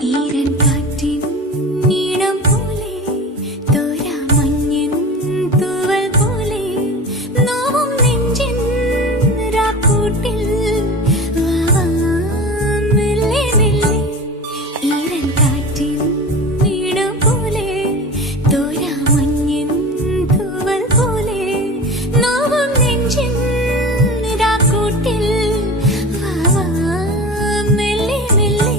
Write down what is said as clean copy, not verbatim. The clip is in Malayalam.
ഈരൻ കാറ്റിൻ നീണം പോലെ തോരാ മഞ്ഞിൻ തൂവൽ പോലെ നോവും നെഞ്ചിൻ രാക്കൂട്ടിൽ വാവാ മെല്ലെ മെല്ലെ ഈരൻ കാറ്റിൻ നീണം പോലെ തോരാ മഞ്ഞിൻ തൂവൽ പോലെ നോവും നെഞ്ചിൻ രാക്കൂട്ടിൽ വാവാ മെല്ലെ മെല്ലെ